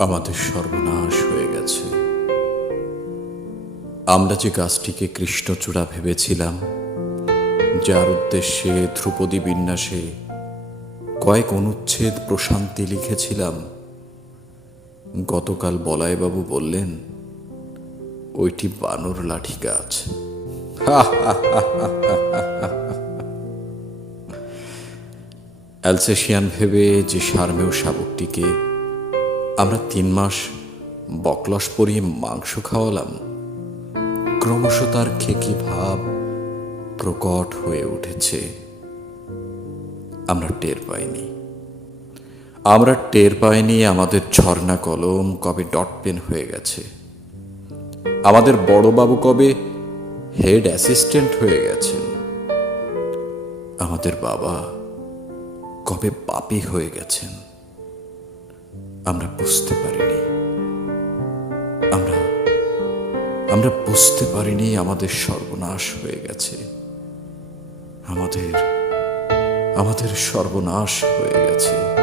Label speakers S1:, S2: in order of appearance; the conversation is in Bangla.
S1: আমাদের সর্বনাশ হয়ে গেছে। আমরা যে গাছটিকে কৃষ্ণচূড়া ভেবেছিলাম, যার উদ্দেশ্যে ধ্রুপদী বিন্যাসে কয়েক অনুচ্ছেদ প্রশান্তি লিখেছিলাম, গতকাল বলাইবাবু বললেন, ওইটি বানর লাঠি গাছ। অ্যালসেশিয়ান ভেবে যে সারমেয় শাবকটিকে আমরা তিন মাস বকলস পরিয়ে মাংস খাওয়ালাম। ক্রমশ তার খেকি ভাব প্রকট হয়ে উঠেছে। আমরা টের পাইনি। আমরা টের পাইনি আমাদের ঝর্ণা কলম কবে ডট পেন হয়ে গেছে। আমাদের বড়বাবু কবে হেড অ্যাসিস্ট্যান্ট হয়ে গেছেন। আমাদের বাবা কবে পাপি হয়ে গেছেন। আমরা বুঝতে পারিনি। আমরা আমরা বুঝতে পারিনি আমাদের সর্বনাশ হয়ে গেছে। আমাদের আমাদের সর্বনাশ হয়ে গেছে।